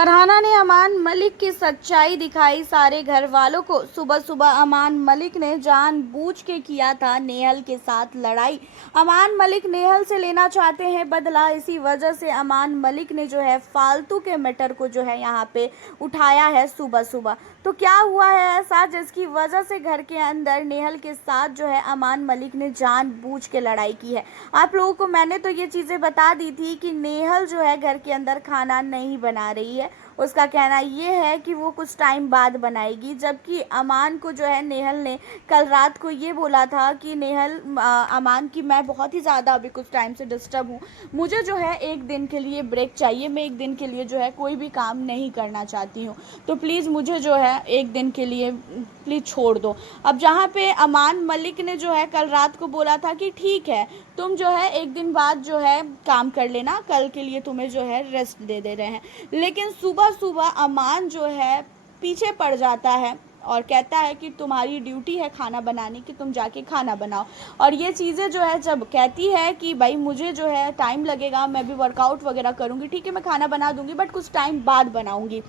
फरहाना ने अमान मलिक की सच्चाई दिखाई सारे घर वालों को। सुबह सुबह अमान मलिक ने जानबूझ के किया था नेहल के साथ लड़ाई। अमान मलिक नेहल से लेना चाहते हैं बदला, इसी वजह से अमान मलिक ने जो है फालतू के मैटर को जो है यहाँ पे उठाया है सुबह सुबह। तो क्या हुआ है ऐसा जिसकी वजह से घर के अंदर नेहल के साथ जो है अमान मलिक ने जानबूझ के लड़ाई की है। आप लोगों को मैंने तो ये चीज़ें बता दी थी कि नेहल जो है घर के अंदर खाना नहीं बना रही है। उसका कहना ये है कि वो कुछ टाइम बाद बनाएगी, जबकि अमान को जो है नेहल ने कल रात को ये बोला था कि नेहल अमान की मैं बहुत ही ज़्यादा अभी कुछ टाइम से डिस्टर्ब हूँ, मुझे जो है एक दिन के लिए ब्रेक चाहिए, मैं एक दिन के लिए जो है कोई भी काम नहीं करना चाहती हूँ, तो प्लीज़ मुझे जो है एक दिन के लिए प्लीज़ छोड़ दो। अब जहाँ पे अमान मलिक ने जो है कल रात को बोला था कि ठीक है तुम जो है एक दिन बाद जो है काम कर लेना, कल के लिए तुम्हें जो है रेस्ट दे रहे हैं, लेकिन सुबह सुबह अमान जो है पीछे पड़ जाता है और कहता है कि तुम्हारी ड्यूटी है खाना बनाने की, तुम जाके खाना बनाओ। और ये चीज़ें जो है जब कहती है कि भाई मुझे जो है टाइम लगेगा, मैं भी वर्कआउट वगैरह करूँगी, ठीक है मैं खाना बना दूँगी बट कुछ टाइम बाद बनाऊँगी,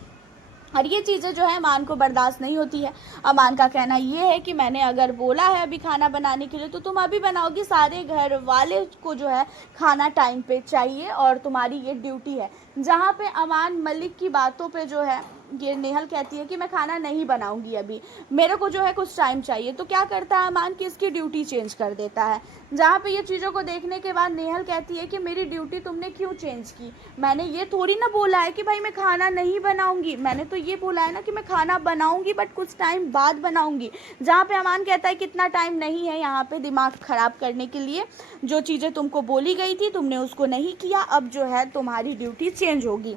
और ये चीज़ें जो है अमान को बर्दाश्त नहीं होती है। अमान का कहना ये है कि मैंने अगर बोला है अभी खाना बनाने के लिए तो तुम अभी बनाओगी, सारे घर वाले को जो है खाना टाइम पे चाहिए और तुम्हारी ये ड्यूटी है। जहाँ पे अमान मलिक की बातों पे जो है ये नेहल कहती है कि मैं खाना नहीं बनाऊंगी, अभी मेरे को जो है कुछ टाइम चाहिए, तो क्या करता है अमान की इसकी ड्यूटी चेंज कर देता है। जहाँ पे ये चीज़ों को देखने के बाद नेहल कहती है कि मेरी ड्यूटी तुमने क्यों चेंज की, मैंने ये थोड़ी ना बोला है कि भाई मैं खाना नहीं बनाऊंगी, मैंने तो ये बोला है ना कि मैं खाना बनाऊंगी बट कुछ टाइम बाद बनाऊंगी। जहाँ पे अमान कहता है कितना टाइम नहीं है यहाँ पे दिमाग ख़राब करने के लिए, जो चीज़ें तुमको बोली गई थी तुमने उसको नहीं किया, अब जो है तुम्हारी ड्यूटी चेंज होगी।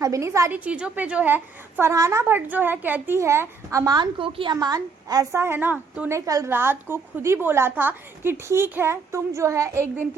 अब इन्हीं सारी चीज़ों पे जो है फरहाना भट्ट जो है कहती है अमान को कि अमान ऐसा है ना, तूने कल रात को खुद ही बोला था कि ठीक है तुम जो है एक दिन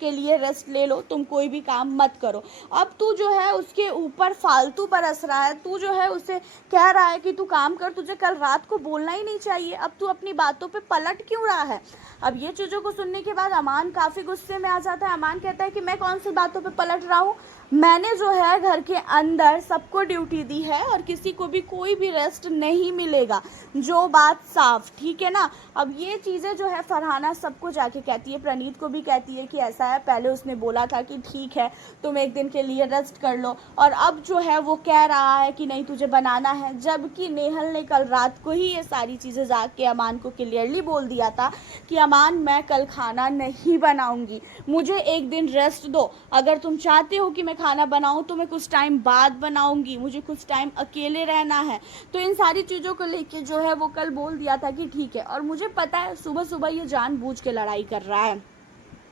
के लिए रेस्ट ले लो, तुम कोई भी काम मत करो। अब तू जो है उसके ऊपर फालतू बरस रहा है, तू जो है उसे कह रहा है कि तू काम कर, तुझे कल रात को बोलना ही नहीं चाहिए, अब तू अपनी बातों पे पलट क्यों रहा है। अब ये चीज़ों को सुनने के बाद अमान काफ़ी गुस्से में आ जाता है। अमान कहता है कि मैं कौन सी बातों पे पलट रहा हूँ, मैंने जो है घर के अंदर सबको ड्यूटी दी है और किसी को भी कोई भी रेस्ट नहीं मिलेगा, जो बात साफ, ठीक है ना। अब ये चीज़ें जो है फरहाना सबको जाके कहती है, प्रणीत को भी कहती है कि ऐसा है, पहले उसने बोला था कि ठीक है तुम एक दिन के लिए रेस्ट कर लो और अब जो है वो कह रहा है कि नहीं तुझे बनाना है, जबकि नेहल ने कल रात को ही ये सारी चीज़ें जाके अमान को क्लियरली बोल दिया था कि अमान मैं कल खाना नहीं बनाऊंगी, मुझे एक दिन रेस्ट दो, अगर तुम चाहते हो कि मैं खाना बनाऊं तो मैं कुछ टाइम बाद बनाऊंगी, मुझे कुछ टाइम अकेले रहना है। तो इन सारी चीज़ों को लेके जो है वो कल बोल दिया था कि ठीक है, और मुझे पता है सुबह सुबह ये जानबूझ के लड़ाई कर रहा है।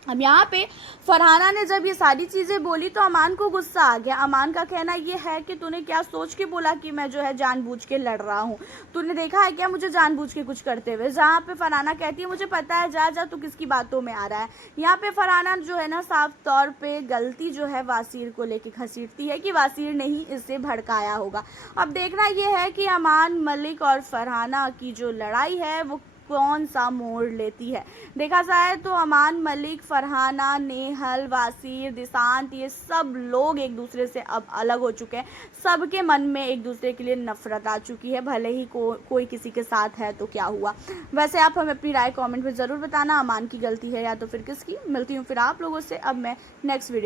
अब यहाँ पे फरहाना ने जब ये सारी चीज़ें बोली तो अमान को गुस्सा आ गया। अमान का कहना ये है कि तूने क्या सोच के बोला कि मैं जो है जानबूझ के लड़ रहा हूँ, तूने देखा है क्या मुझे जानबूझ के कुछ करते हुए। जहाँ पे फरहाना कहती है मुझे पता है, जा जा तू किसकी बातों में आ रहा है। यहाँ पे फरहाना जो है ना साफ तौर पे गलती जो है वासीर को लेके घसीटती है कि वासीर ने ही इसे भड़काया होगा। अब देखना ये है कि अमान मलिक और फरहाना की जो लड़ाई है वो कौन सा मोड़ लेती है। देखा जाए तो अमान मलिक, फरहाना, नेहल, वासीर, दिशांत, ये सब लोग एक दूसरे से अब अलग हो चुके हैं, सबके मन में एक दूसरे के लिए नफरत आ चुकी है, भले ही कोई किसी के साथ है तो क्या हुआ। वैसे आप हमें अपनी राय कमेंट में ज़रूर बताना, अमान की गलती है या तो फिर किसकी। मिलती हूँ फिर आप लोगों से अब मैं नेक्स्ट वीडियो